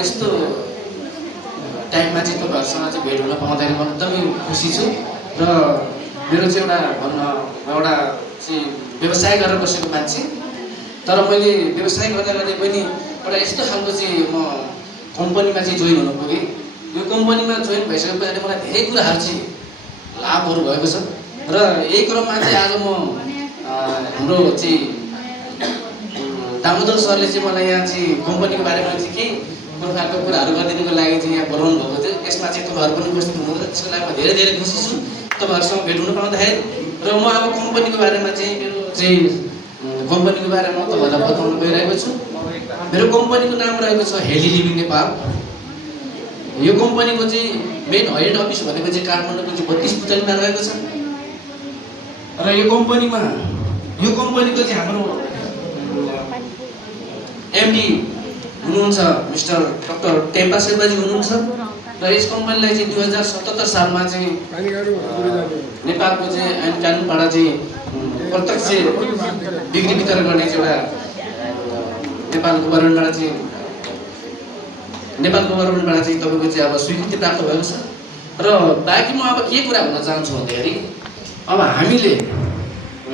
यस्तो टाइममा चाहिँ तपाईँहरूसँग चाहिँ भेट हुन पाउँदाखेरि म एकदमै खुसी छु र मेरो चाहिँ एउटा चाहिँ व्यवसाय गरेर बसेको मान्छे तर मैले व्यवसाय गर्दा गर्दै पनि एउटा यस्तो खालको चाहिँ म कम्पनीमा चाहिँ जोइन हुन पुगेँ। यो कम्पनीमा जोइन भइसके पछाडि मलाई धेरै कुराहरू चाहिँ लाभहरू भएको छ र यही क्रममा चाहिँ आज म हाम्रो चाहिँ दामोदर सरले चाहिँ मलाई यहाँ चाहिँ कम्पनीको बारेमा चाहिँ केही प्रकारको कुराहरू गरिदिनुको लागि चाहिँ यहाँ बोलाउनु भएको थियो। यसमा चाहिँ तपाईँहरू पनि उपस्थित हुनुहुन्छ, त्यसको लागि म धेरै धेरै खुसी छु तपाईँहरूसँग भेट हुन पाउँदाखेरि। र म अब कम्पनीको बारेमा चाहिँ कम्पनीको बारेमा तपाईँहरूलाई बताउन गइरहेको छु। मेरो कम्पनीको नाम रहेको छ हेली लिभिङ नेपाल। यो कम्पनीको चाहिँ मेन हेड अफिस भनेको चाहिँ काठमाडौँको चाहिँ 32 पुतलीमा रहेको छ र यो कम्पनीको चाहिँ हाम्रो एमडी हुनुहुन्छ मिस्टर डाक्टर टेम्पा शेर्पाजी हुनुहुन्छ र यस कम्पनीलाई चाहिँ 2077 सालमा चाहिँ नेपालको चाहिँ ऐन कानुनबाट चाहिँ प्रत्यक्ष बिक्री वितरण गर्ने चाहिँ एउटा नेपालको गभर्नमेन्टबाट चाहिँ तपाईँको चाहिँ अब स्वीकृति प्राप्त भएको छ। र बाँकी म अब के कुरा भन्न चाहन्छु भन्दाखेरि अब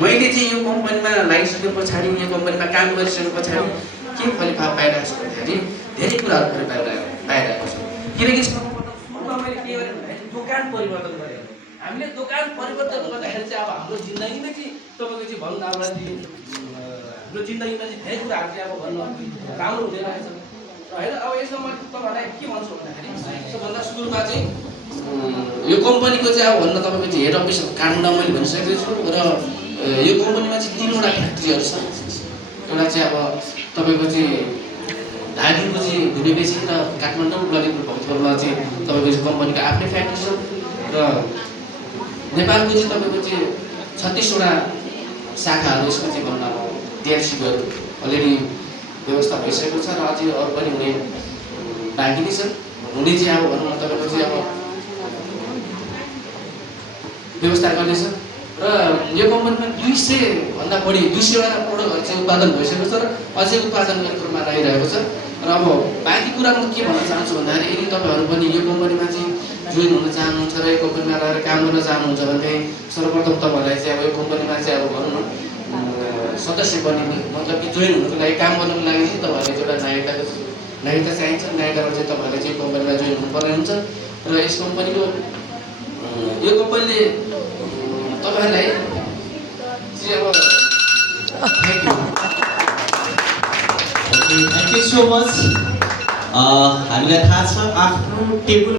मैले चाहिँ यो कम्पनीमा लागिसके पछाडि यो कम्पनीमा काम गरिसके पछाडि के फलिफाप पाइरहेको छु भन्दाखेरि धेरै कुराहरू पाइरहेको छु। किनकि मैले के गरेँ भन्दाखेरि दोकान परिवर्तन गरेँ। हामीले दोकान परिवर्तन गर्दाखेरि चाहिँ अब हाम्रो जिन्दगीमा चाहिँ तपाईँको चाहिँ भन्न अब हाम्रो जिन्दगीमा चाहिँ धेरै कुराहरू चाहिँ अब भन्न राम्रो हुँदै रहेछ होइन। अब यसमा मैले तपाईँहरूलाई के भन्छु भन्दाखेरि सबभन्दा सुरुमा चाहिँ यो कम्पनीको चाहिँ अब भन्न तपाईँको चाहिँ हेड अफिस काठमाडौँ मैले भनिसकेको छु र यो कम्पनीमा चाहिँ 3वटा फ्याक्ट्रीहरू छ। एउटा चाहिँ अब तपाईँको चाहिँ धादिङको चाहिँ धुलेबेसी र काठमाडौँ ललितपुर भक्तपुरमा चाहिँ तपाईँको चाहिँ कम्पनीको आफ्नै फ्याक्ट्री छ र नेपालको चाहिँ तपाईँको चाहिँ 36वटा शाखाहरू यसमा चाहिँ भन्न डिएलसीहरू अलरेडी व्यवस्था भइसकेको छ र अझै अरू पनि हुने बाँकी नै छ। हुने चाहिँ अब भनौँ न तपाईँको चाहिँ अब व्यवस्था गर्नेछ र यो कम्पनीमा 200भन्दा बढी 200वटा प्रोडक्टहरू चाहिँ उत्पादन भइसकेको छ र अझै उत्पादन गर्ने क्रममा रहिरहेको छ। र अब बाँकी कुरा म के भन्न चाहन्छु भन्दाखेरि यदि तपाईँहरू पनि यो कम्पनीमा चाहिँ जोइन हुन चाहनुहुन्छ र यो कम्पनीमा रहेर काम गर्न चाहनुहुन्छ भने सर्वप्रथम तपाईँहरूलाई चाहिँ अब यो कम्पनीमा चाहिँ अब भनौँ न सदस्य बनिने मतलब कि जोइन हुनुको लागि काम गर्नुको लागि चाहिँ तपाईँहरूले एउटा नागरिकता चाहिन्छ। नागरिकताबाट चाहिँ तपाईँहरूले चाहिँ कम्पनीमा जोइन हुनुपर्ने हुन्छ र यस कम्पनीको यो कम्पनीले तपाईँहरूलाई चाहिँ अब थ्याङ्क यू सो मच। हामीलाई थाहा छ आफ्नो टेबल